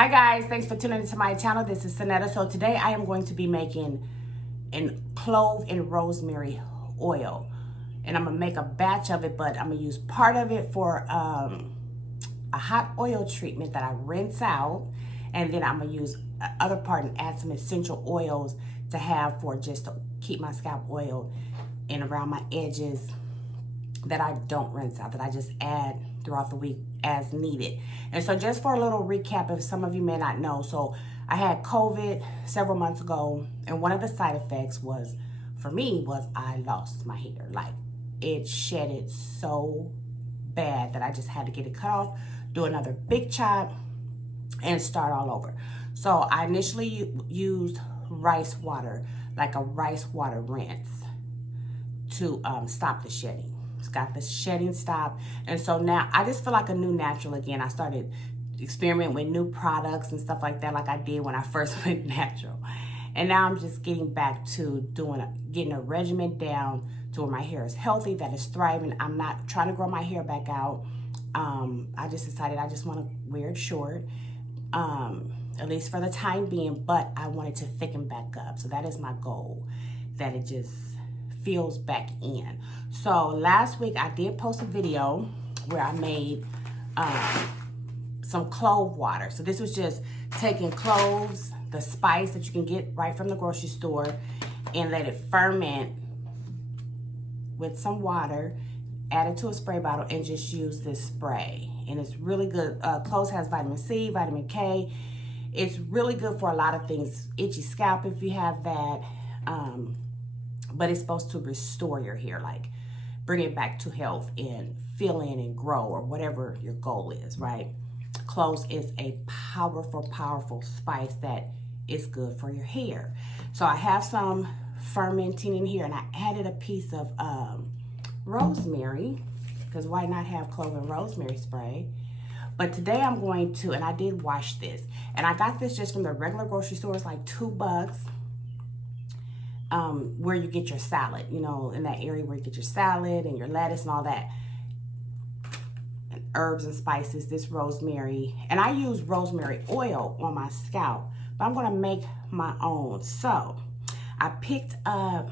Hi guys, thanks for tuning into my channel. This is Sonetta. So today I am going to be making an clove and rosemary oil. And I'm gonna make a batch of it, but I'm gonna use part of it for a hot oil treatment that I rinse out. And then I'm gonna use the other part and add some essential oils to have for just to keep my scalp oiled and around my edges that I don't rinse out, that I just add throughout the week as needed. And so just for a little recap, if some of you may not know, so I had COVID several months ago, and one of the side effects was, for me, was I lost my hair. Like, it shedded so bad that I just had to get it cut off, do another big chop, and start all over. So I initially used rice water, like a rice water rinse, to stop the shedding. It's got the shedding stopped. And so now I just feel like a new natural again. I started experimenting with new products and stuff like that, like I did when I first went natural. And now I'm just getting back to getting a regimen down to where my hair is healthy, that is thriving. I'm not trying to grow my hair back out. I just decided I just want to wear it short, at least for the time being, but I wanted to thicken back up. So that is my goal, that it just feels back in. So last week I did post a video where I made some clove water. So this was just taking cloves, the spice that you can get right from the grocery store, and let it ferment with some water, add it to a spray bottle, and just use this spray. And it's really good. Cloves has vitamin C, vitamin K. It's really good for a lot of things. Itchy scalp if you have that. But it's supposed to restore your hair, like bring it back to health and fill in and grow, or whatever your goal is, right? Cloves is a powerful, powerful spice that is good for your hair. So I have some fermenting in here, and I added a piece of rosemary, because why not have clove and rosemary spray? But today I'm going to, and I did wash this, and I got this just from the regular grocery store. It's like $2. Where you get your salad, you know, in that area where you get your salad and your lettuce and all that, and herbs and spices. This rosemary, and I use rosemary oil on my scalp, but I'm gonna make my own. So I picked up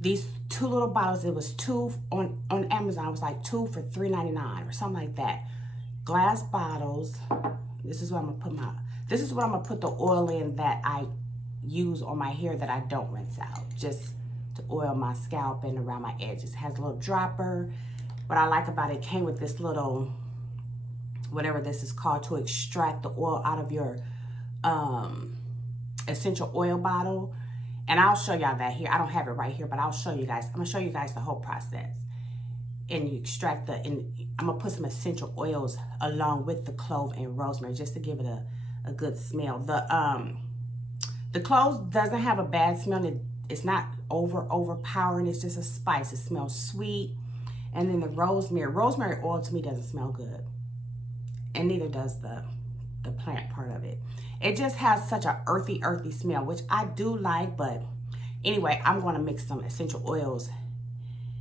these 2 little bottles. It was 2 on Amazon. It was like 2 for $3.99 or something like that. Glass bottles. This is what I'm gonna put the oil in that I use on my hair, that I don't rinse out, just to oil my scalp and around my edges. It has a little dropper. What I like about it, came with this little, whatever this is called, to extract the oil out of your essential oil bottle. And I'll show y'all that here. I don't have it right here, but I'll show you guys. I'm gonna show you guys the whole process. And you extract and I'm gonna put some essential oils along with the clove and rosemary, just to give it a good smell. The cloves doesn't have a bad smell. It's not overpowering. It's just a spice. It smells sweet. And then the rosemary oil to me doesn't smell good, and neither does the plant part of it. It just has such a earthy smell, which I do like. But anyway, I'm going to mix some essential oils,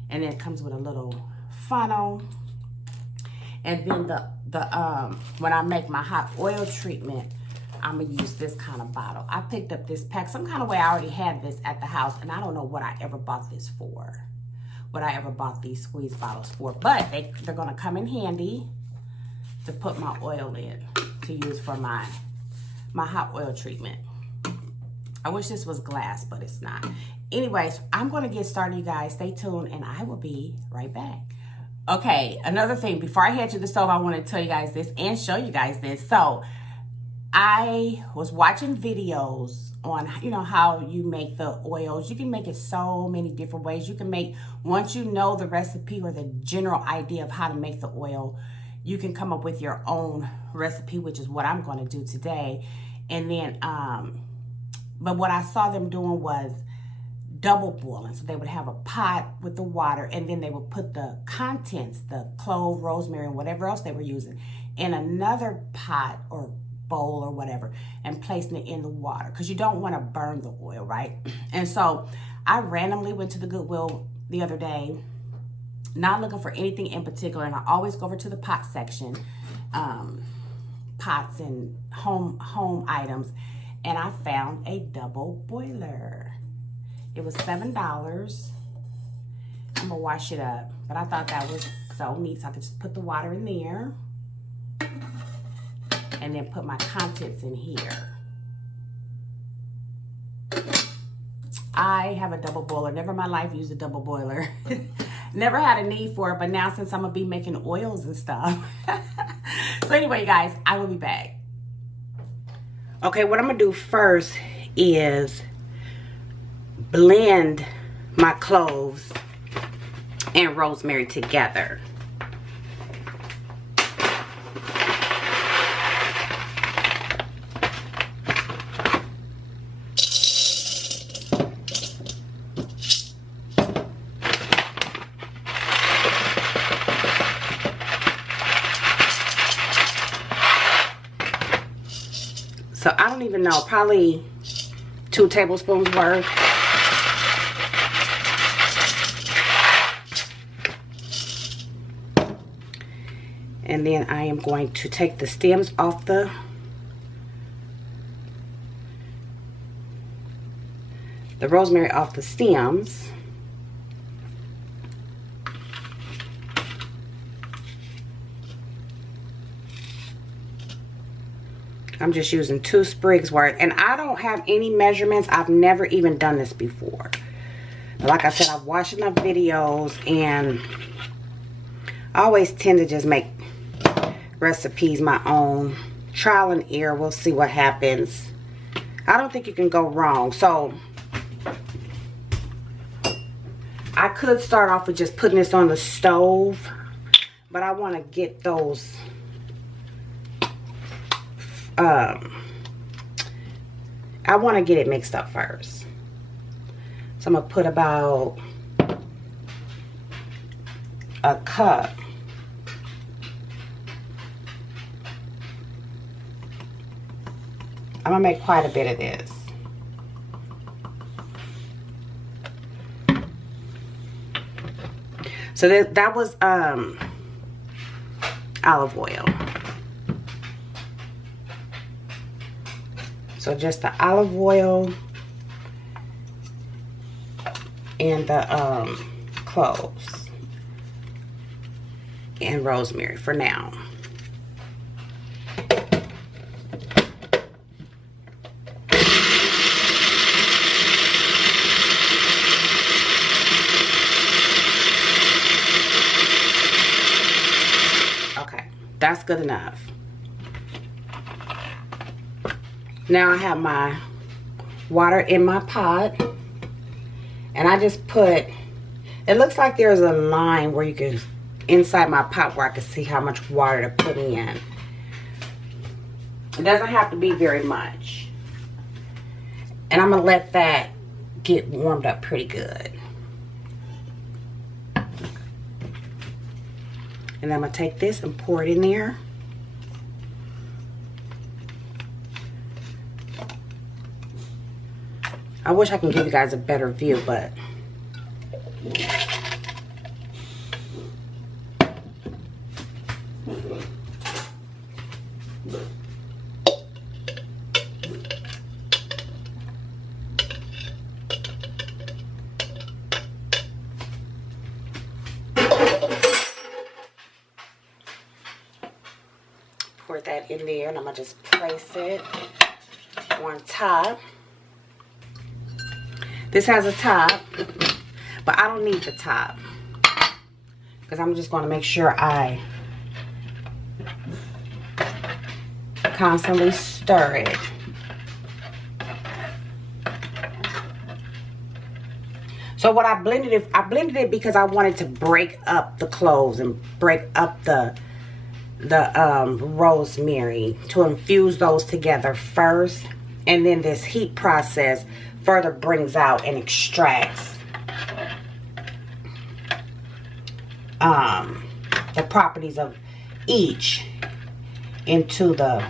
and then it comes with a little funnel. And then when I make my hot oil treatment, I'm gonna use this kind of bottle. I picked up this pack. Some kind of way I already had this at the house, and I don't know what I ever bought this for. What I ever bought these squeeze bottles for. But they're gonna come in handy to put my oil in, to use for my hot oil treatment. I wish this was glass, but it's not. Anyways, I'm gonna get started, you guys. Stay tuned, and I will be right back. Okay, another thing, before I head to the stove, I wanna tell you guys this and show you guys this. So I was watching videos on, you know, how you make the oils. You can make it so many different ways. You can make, once you know the recipe or the general idea of how to make the oil, you can come up with your own recipe, which is what I'm going to do today. And then, but what I saw them doing was double boiling. So they would have a pot with the water, and then they would put the contents, the clove, rosemary, and whatever else they were using, in another pot or bowl or whatever, and placing it in the water, because you don't want to burn the oil, right? And so I randomly went to the Goodwill the other day, not looking for anything in particular, and I always go over to the pot section pots and home items, and I found a double boiler. It was $7. I'm gonna wash it up, but I thought that was so neat. So I could just put the water in there and then put my contents in here. I have a double boiler. Never in my life used a double boiler. Never had a need for it, but now since I'm gonna be making oils and stuff. So anyway, guys, I will be back. Okay, what I'm gonna do first is blend my cloves and rosemary together. So I don't even know, probably 2 tablespoons worth. And then I am going to take the stems off the rosemary off the stems. I'm just using 2 sprigs worth, and I don't have any measurements. I've never even done this before. But like I said, I've watched enough videos, and I always tend to just make recipes my own. Trial and error. We'll see what happens. I don't think you can go wrong. So I could start off with just putting this on the stove, but I want to get those I want to get it mixed up first. So I'm going to put about a cup I'm going to make quite a bit of this. So that was olive oil. So just the olive oil and the cloves and rosemary for now. Okay, that's good enough. Now I have my water in my pot, and I just put, it looks like there's a line where you can, inside my pot, where I can see how much water to put in. It doesn't have to be very much. And I'm going to let that get warmed up pretty good. And then I'm going to take this and pour it in there. I wish I can give you guys a better view, but pour that in there, and I'm gonna just place it on top. This has a top, but I don't need the top because I'm just going to make sure I constantly stir it. So what I blended it because I wanted to break up the cloves and break up the rosemary, to infuse those together first, and then this heat process further brings out and extracts the properties of each into the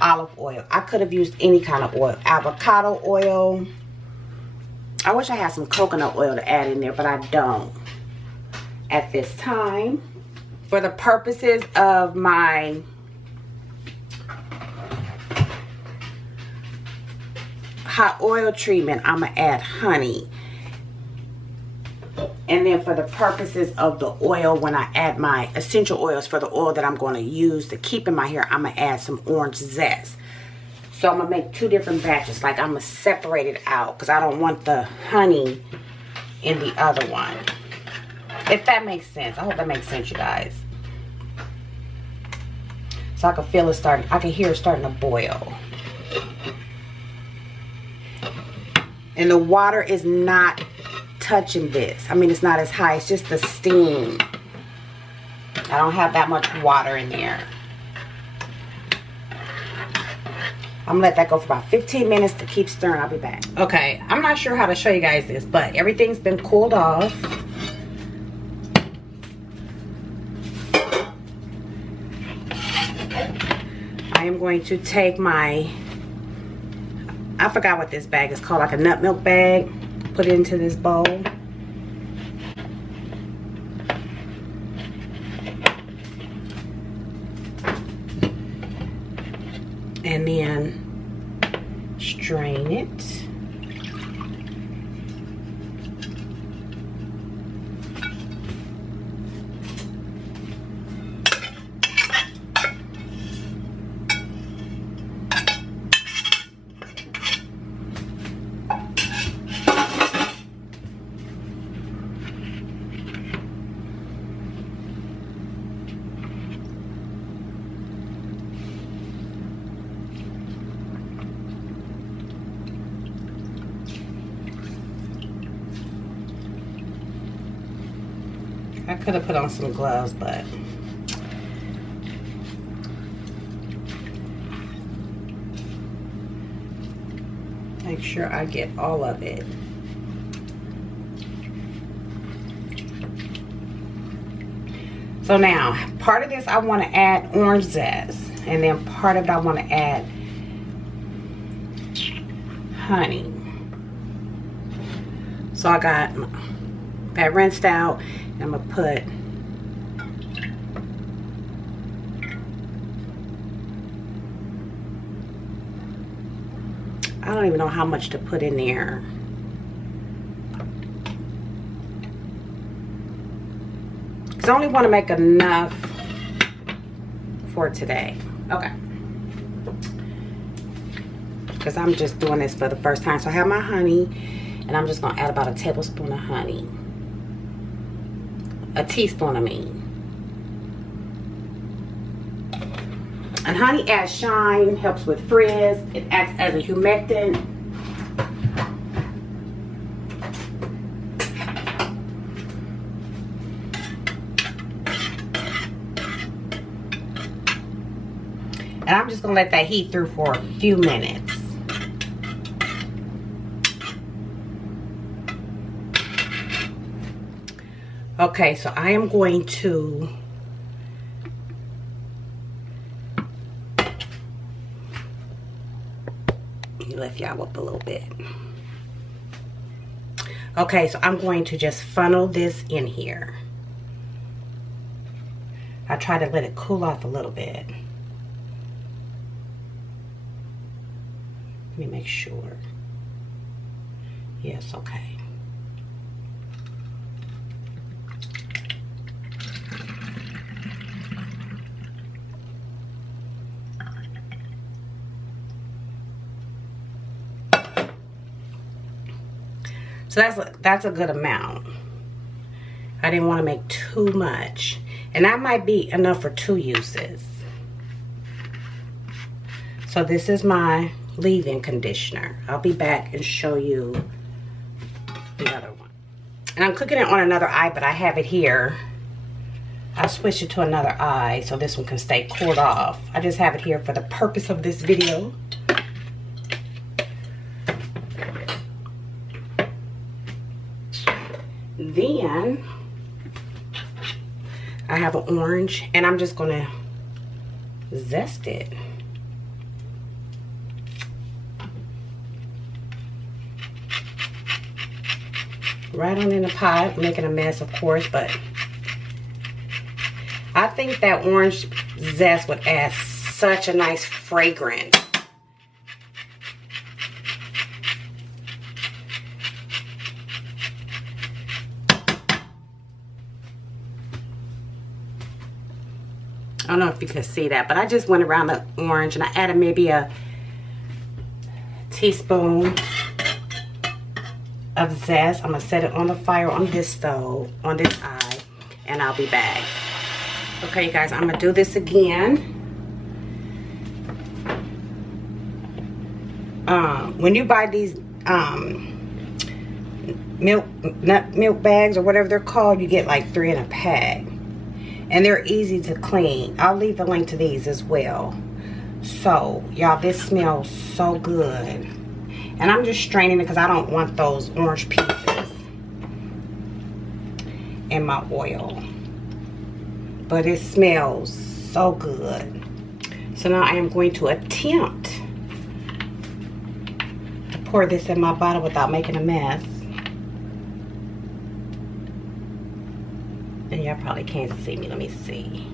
olive oil. I could have used any kind of oil, avocado oil. I wish I had some coconut oil to add in there, but I don't at this time. For the purposes of my hot oil treatment, I'm going to add honey. And then for the purposes of the oil, when I add my essential oils for the oil that I'm going to use to keep in my hair, I'm going to add some orange zest. So I'm going to make 2 different batches. Like, I'm going to separate it out because I don't want the honey in the other one. If that makes sense. I hope that makes sense, you guys. So I can feel it starting. I can hear it starting to boil. And the water is not touching this. I mean, it's not as high. It's just the steam. I don't have that much water in there. I'm gonna let that go for about 15 minutes to keep stirring. I'll be back. Okay, I'm not sure how to show you guys this, but everything's been cooled off. I am going to take my, I forgot what this bag is called, like a nut milk bag. Put it into this bowl. And then strain it. I could have put on some gloves, but make sure I get all of it. So now, part of this I want to add orange zest, and then part of it I want to add honey. So I got that rinsed out. I'm gonna put I don't even know how much to put in there. Because I only want to make enough for today. Okay. Because I'm just doing this for the first time. So I have my honey, and I'm just gonna add about a tablespoon of honey. A teaspoon, I mean. And honey adds shine, helps with frizz. It acts as a humectant. And I'm just gonna let that heat through for a few minutes. Okay, so I am going to lift y'all up a little bit. Okay, so I'm going to just funnel this in here. I try to let it cool off a little bit. Let me make sure. Yes, okay. So that's a good amount. I didn't want to make too much. And that might be enough for 2 uses. So this is my leave-in conditioner. I'll be back and show you the other one. And I'm cooking it on another eye, but I have it here. I'll switch it to another eye so this one can stay cooled off. I just have it here for the purpose of this video. Then I have an orange, and I'm just gonna zest it. Right on in the pot, making a mess, of course, but I think that orange zest would add such a nice fragrance I don't know if you can see that, but I just went around the orange and I added maybe a teaspoon of zest. I'm gonna set it on the fire on this stove, on this eye, and I'll be back. Okay, you guys, I'm gonna do this again. When you buy these nut milk bags or whatever they're called, you get like 3 in a pack, and they're easy to clean. I'll leave a link to these as well. So y'all, this smells so good, and I'm just straining it because I don't want those orange pieces in my oil, but it smells so good. So now I am going to attempt to pour this in my bottle without making a mess. And y'all probably can't see me. Let me see.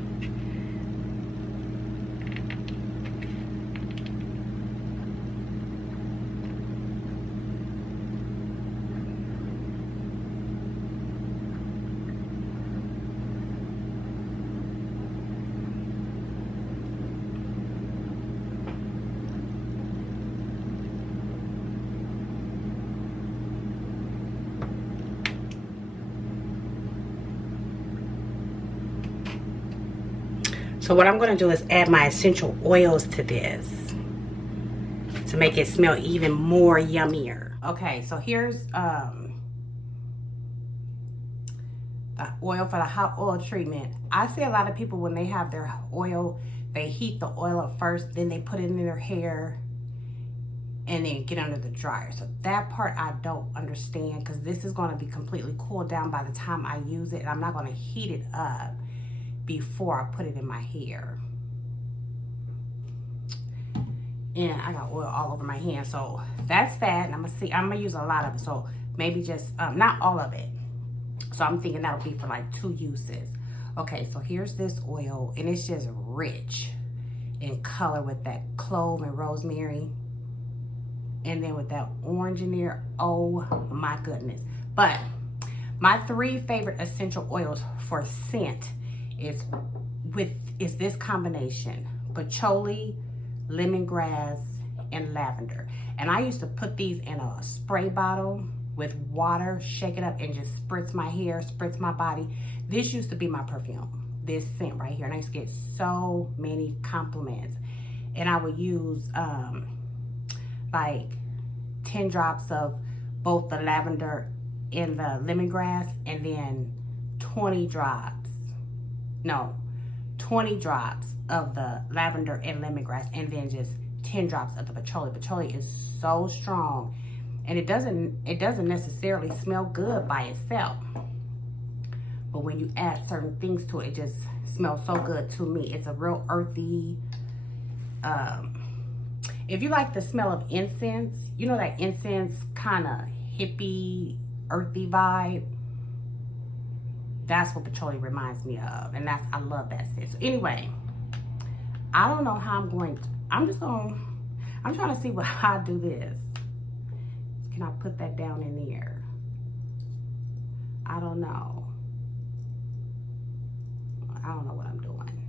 So what I'm going to do is add my essential oils to this to make it smell even more yummier. Okay, so here's the oil for the hot oil treatment. I see a lot of people, when they have their oil, they heat the oil up first, then they put it in their hair and then get under the dryer. So that part I don't understand, because this is going to be completely cooled down by the time I use it, and I'm not going to heat it up before I put it in my hair. And I got oil all over my hand, so that's that. And I'm gonna use a lot of it, so maybe just not all of it. So I'm thinking that'll be for like 2 uses. Okay, so here's this oil, and it's just rich in color with that clove and rosemary, and then with that orange in there. Oh my goodness. But my 3 favorite essential oils for scent is this combination: patchouli, lemongrass, and lavender. And I used to put these in a spray bottle with water, shake it up, and just spritz my hair, spritz my body. This used to be my perfume, this scent right here, and I used to get so many compliments. And I would use like 10 drops of both the lavender and the lemongrass, and then 20 drops of the lavender and lemongrass, and then just 10 drops of the patchouli. Patchouli is so strong, and it doesn't necessarily smell good by itself, but when you add certain things to it, it just smells so good to me. It's a real earthy, if you like the smell of incense, you know, that incense kind of hippie, earthy vibe, that's what patchouli reminds me of. And I love that scent. So anyway, I don't know how I'm trying to see how I do this. Can I put that down in there? I don't know. I don't know what I'm doing.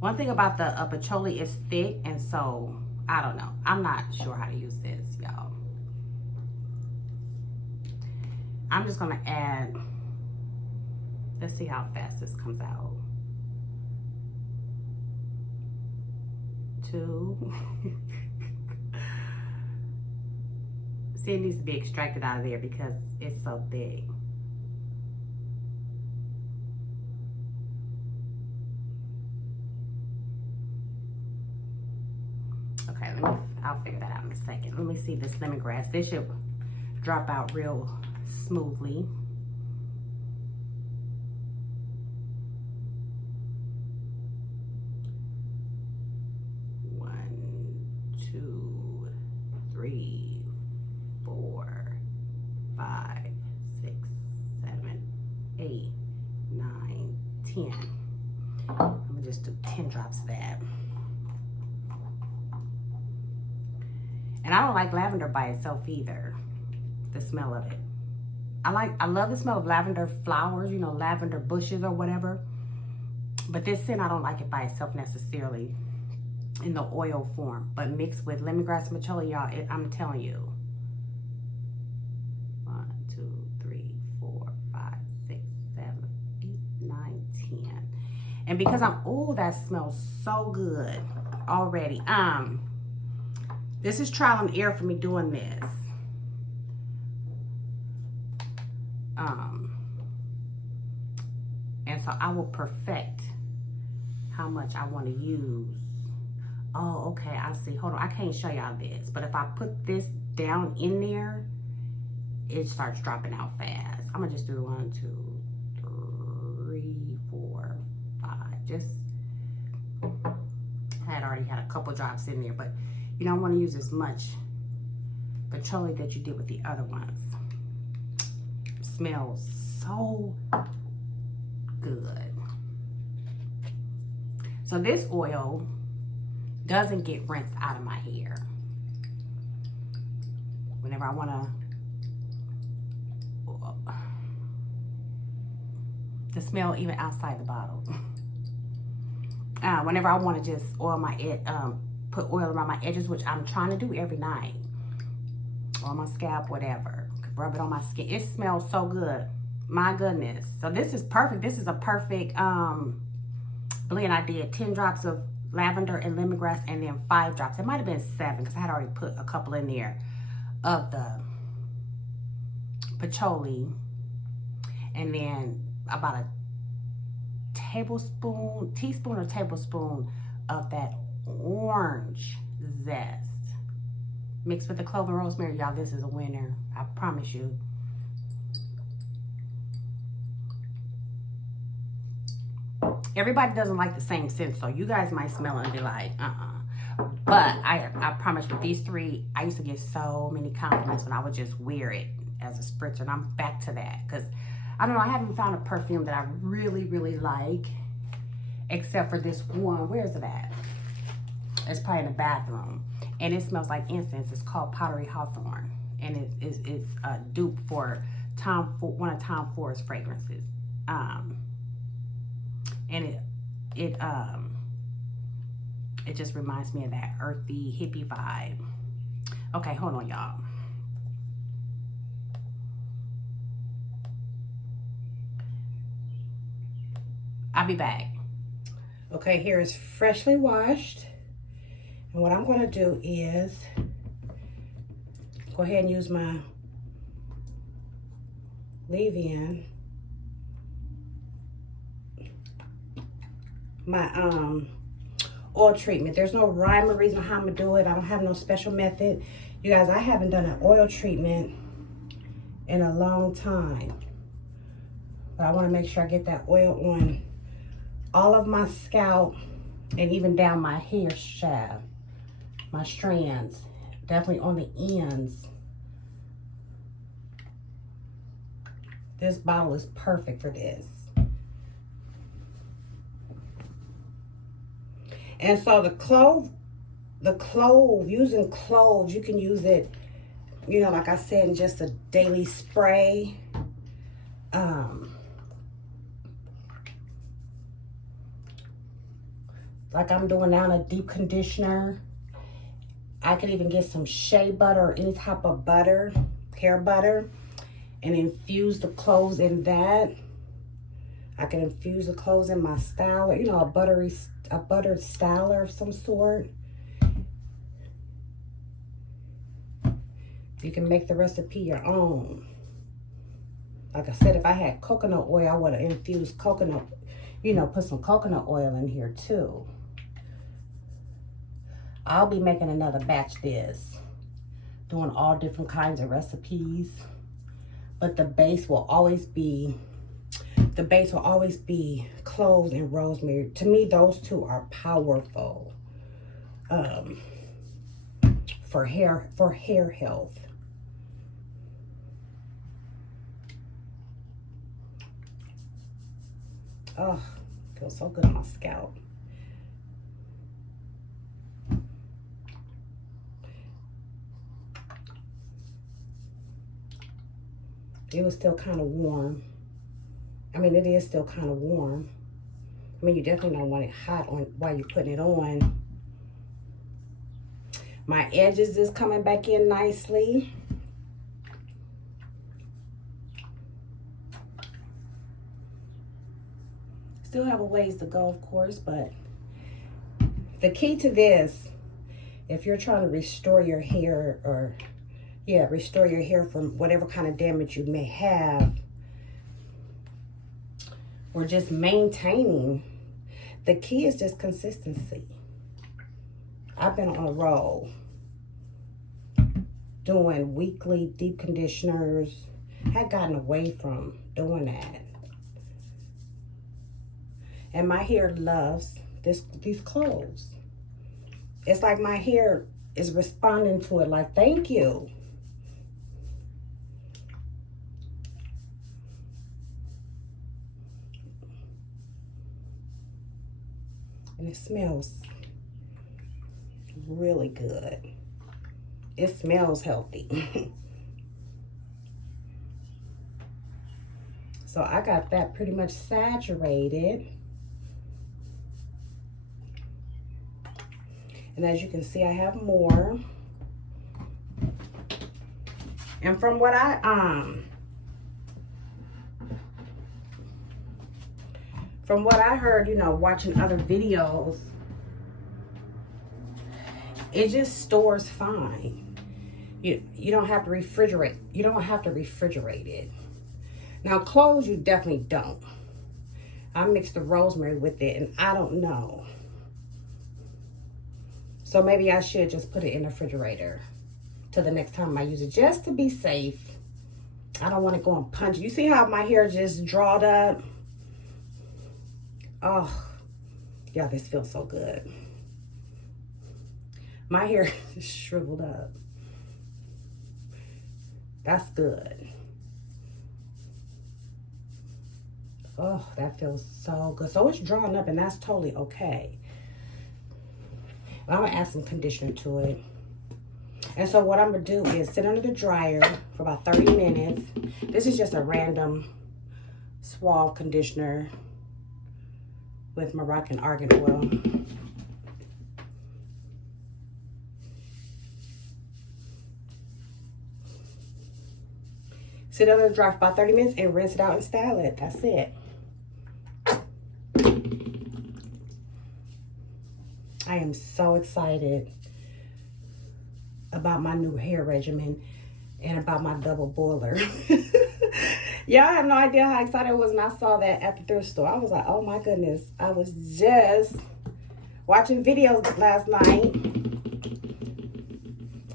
One thing about the patchouli is thick, and so I don't know. I'm not sure how to use this, y'all. I'm just gonna add, let's see how fast this comes out. 2. See, it needs to be extracted out of there because it's so thick. Okay, I'll figure that out in a second. Let me see this lemongrass. This should drop out real smoothly. One, 2, 3, 4, 5, 6, 7, 8, 9, 10. I'm gonna just do 10 drops of that. And I don't like lavender by itself either, the smell of it. I love the smell of lavender flowers, you know, lavender bushes or whatever. But this scent, I don't like it by itself necessarily in the oil form. But mixed with lemongrass and patchouli, y'all, I'm telling you. 1, 2, 3, 4, 5, 6, 7, 8, 9, 10. And because oh, that smells so good already. This is trial and error for me doing this. And so I will perfect how much I want to use. Oh, okay, I see. Hold on, I can't show y'all this, but if I put this down in there, it starts dropping out fast. I'm gonna just do 1, 2, 3, 4, 5. Just I had already had a couple drops in there, but you don't want to use as much patchouli that you did with the other ones. It smells so good. So this oil doesn't get rinsed out of my hair. Whenever I want to smell even outside the bottle. Whenever I want to just oil my put oil around my edges, which I'm trying to do every night, on my scalp, whatever, rub it on my skin. It smells so good. My goodness. So this is perfect. This is a perfect blend. I did 10 drops of lavender and lemongrass and then 5 drops. It might have been 7 because I had already put a couple in there of the patchouli, and then about a teaspoon or tablespoon of that orange zest mixed with the clove and rosemary. Y'all, this is a winner. I promise you. Everybody doesn't like the same scent, so you guys might smell it and be like, But I promise with these 3, I used to get so many compliments when I would just wear it as a spritzer, and I'm back to that because I don't know, I haven't found a perfume that I really, really like except for this one. Where is it at? It's probably in the bathroom, and it smells like incense. It's called Powdery Hawthorn, and it's a dupe for one of Tom Ford's fragrances. And it just reminds me of that earthy hippie vibe. Okay, hold on, y'all. I'll be back. Okay, here is freshly washed. And what I'm going to do is go ahead and use my leave-in. My oil treatment. There's no rhyme or reason how I'm gonna do it. I don't have no special method. You guys, I haven't done an oil treatment in a long time. But I want to make sure I get that oil on all of my scalp and even down my hair shaft, my strands, definitely on the ends. This bottle is perfect for this. And so the clove, using cloves, you can use it, you know, like I said, in just a daily spray. Like I'm doing now, a deep conditioner. I could even get some shea butter or any type of butter, hair butter, and infuse the cloves in that. I can infuse the cloves in my styler, you know, a buttered styler of some sort. You can make the recipe your own. Like I said, if I had coconut oil, I would have infused coconut, you know, put some coconut oil in here too. I'll be making another batch this, doing all different kinds of recipes, but the base will always be cloves and rosemary. To me, those two are powerful for hair health. Oh, feels so good on my scalp. It was still kind of warm. I mean, it is still kind of warm. I mean, you definitely don't want it hot on while you're putting it on. My edges is coming back in nicely. Still have a ways to go, of course, but the key to this, if you're trying to restore your hair, or restore your hair from whatever kind of damage you may have, or just maintaining, the key is just consistency. I've been on a roll doing weekly deep conditioners. Had gotten away from doing that. And my hair loves these cloves. It's like my hair is responding to it like, thank you. And it smells really good. It smells healthy. So I got that pretty much saturated. And as you can see, I have more. And from what I heard, you know, watching other videos, it just stores fine. You don't have to refrigerate. You don't have to refrigerate it. Now, cloves, you definitely don't. I mixed the rosemary with it, and I don't know. So maybe I should just put it in the refrigerator till the next time I use it, just to be safe. I don't want to go and punch. You see how my hair just drawed up? Oh, yeah, this feels so good. My hair is shriveled up. That's good. Oh, that feels so good. So it's drawing up, and that's totally okay. I'm gonna add some conditioner to it. And so what I'm gonna do is sit under the dryer for about 30 minutes. This is just a random suave conditioner with Moroccan argan oil. Sit under the dryer for about 30 minutes and rinse it out and style it. That's it. I am so excited about my new hair regimen and about my double boiler. Y'all have no idea how excited I was when I saw that at the thrift store. I was like, oh my goodness. I was just watching videos last night,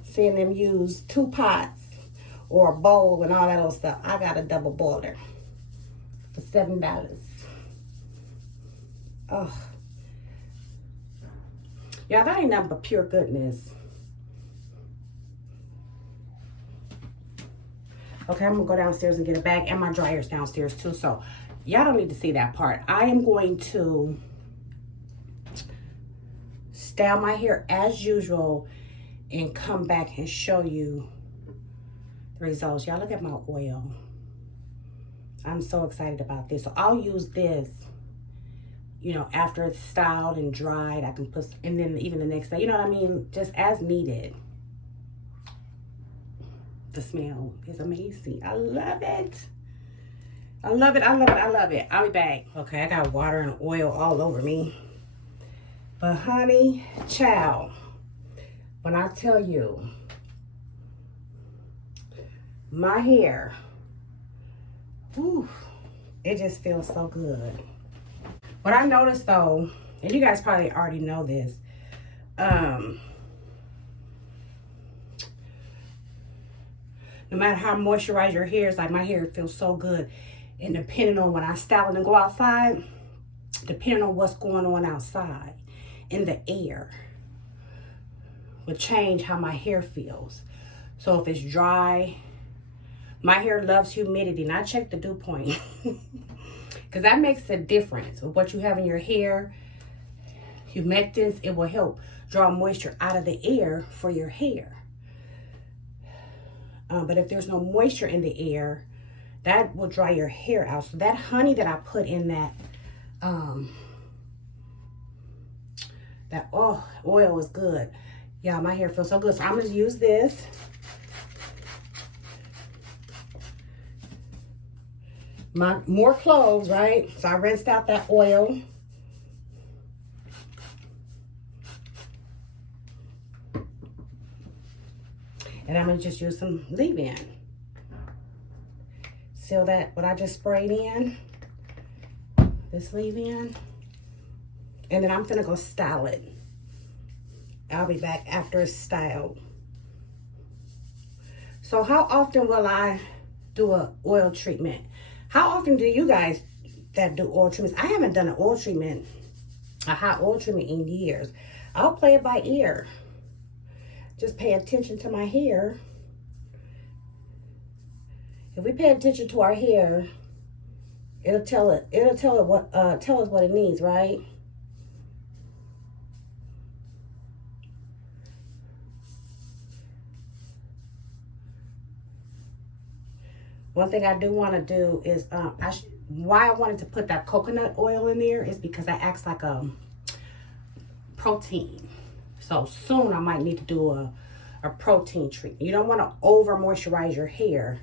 seeing them use 2 pots or a bowl and all that old stuff. I got a double boiler for $7. Oh. Yeah, that ain't nothing but pure goodness. Okay, I'm gonna go downstairs and get a bag, and my dryer's downstairs too, so y'all don't need to see that part. I am going to style my hair as usual and come back and show you the results. Y'all look at my oil. I'm so excited about this. So I'll use this, you know, after it's styled and dried. I can put, and then even the next day, you know what I mean? Just as needed. The smell is amazing. I love it. I love it. I love it. I love it. I'll be back. Okay, I got water and oil all over me. But honey, child, when I tell you, my hair, whew, it just feels so good. What I noticed though, and you guys probably already know this, no matter how moisturized your hair is, like my hair feels so good. And depending on when I style it and go outside, depending on what's going on outside in the air, will change how my hair feels. So if it's dry, my hair loves humidity. And I check the dew point. Because that makes a difference with what you have in your hair. Humectants, it will help draw moisture out of the air for your hair. But if there's no moisture in the air, That will dry your hair out. So that honey that I put in that, oil is good. Yeah, my hair feels so good. So I'm going to use this. More cloves, right? So I rinsed out that oil. And I'm going to just use some leave-in. Seal that, what I just sprayed in. This leave-in. And then I'm going to go style it. I'll be back after it's styled. So how often will I do an oil treatment? How often do you guys that do oil treatments? I haven't done an oil treatment, a hot oil treatment in years. I'll play it by ear. Just pay attention to my hair. If we pay attention to our hair, it'll tell us what it needs, right? One thing I do want to do is, why I wanted to put that coconut oil in there is because that acts like a protein. So soon I might need to do a protein treatment. You don't want to over moisturize your hair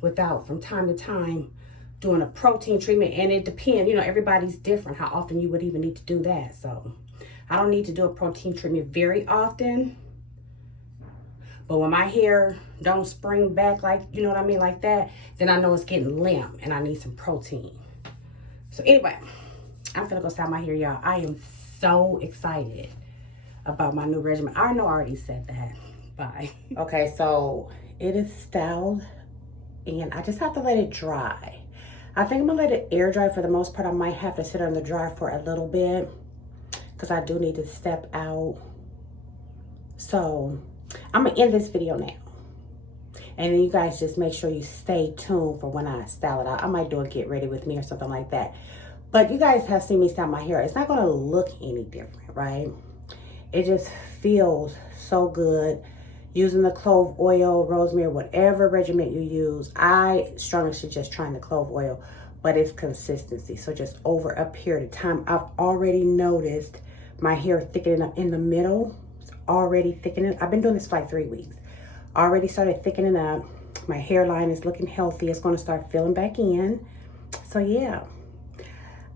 without, from time to time, doing a protein treatment. And it depends, you know, everybody's different how often you would even need to do that. So I don't need to do a protein treatment very often. But when my hair don't spring back, like, you know what I mean, like that, then I know it's getting limp and I need some protein. So anyway, I'm gonna go style my hair, y'all. I am so excited about my new regimen. I know I already said that. Bye. Okay, so it is styled and I just have to let it dry. I think I'm gonna let it air dry for the most part. I might have to sit on the dryer for a little bit because I do need to step out. So I'm gonna end this video now. And then you guys just make sure you stay tuned for when I style it out. I might do a get ready with me or something like that. But you guys have seen me style my hair. It's not gonna look any different, right? It just feels so good. Using the clove oil, rosemary, whatever regimen you use. I strongly suggest trying the clove oil, but it's consistency. So just over a period of time, I've already noticed my hair thickening up in the middle. It's already thickening. I've been doing this for like 3 weeks. Already started thickening up. My hairline is looking healthy. It's going to start filling back in. So yeah,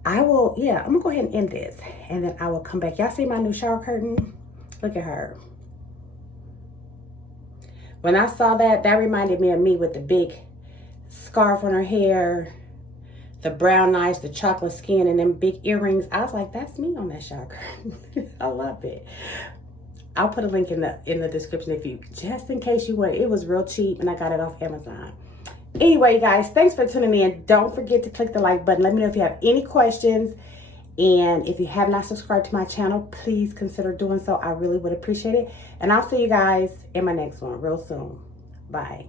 I'm gonna go ahead and end this and then I will come back. Y'all see my new shower curtain? Look at her. When I saw that, that reminded me of me with the big scarf on her hair, the brown eyes, the chocolate skin, and them big earrings. I was like, that's me on that shower curtain. I love it. I'll put a link in the description if you, just in case you want. It was real cheap and I got it off Amazon. Anyway, guys, thanks for tuning in. Don't forget to click the like button. Let me know if you have any questions. And if you have not subscribed to my channel, please consider doing so. I really would appreciate it. And I'll see you guys in my next one real soon. Bye.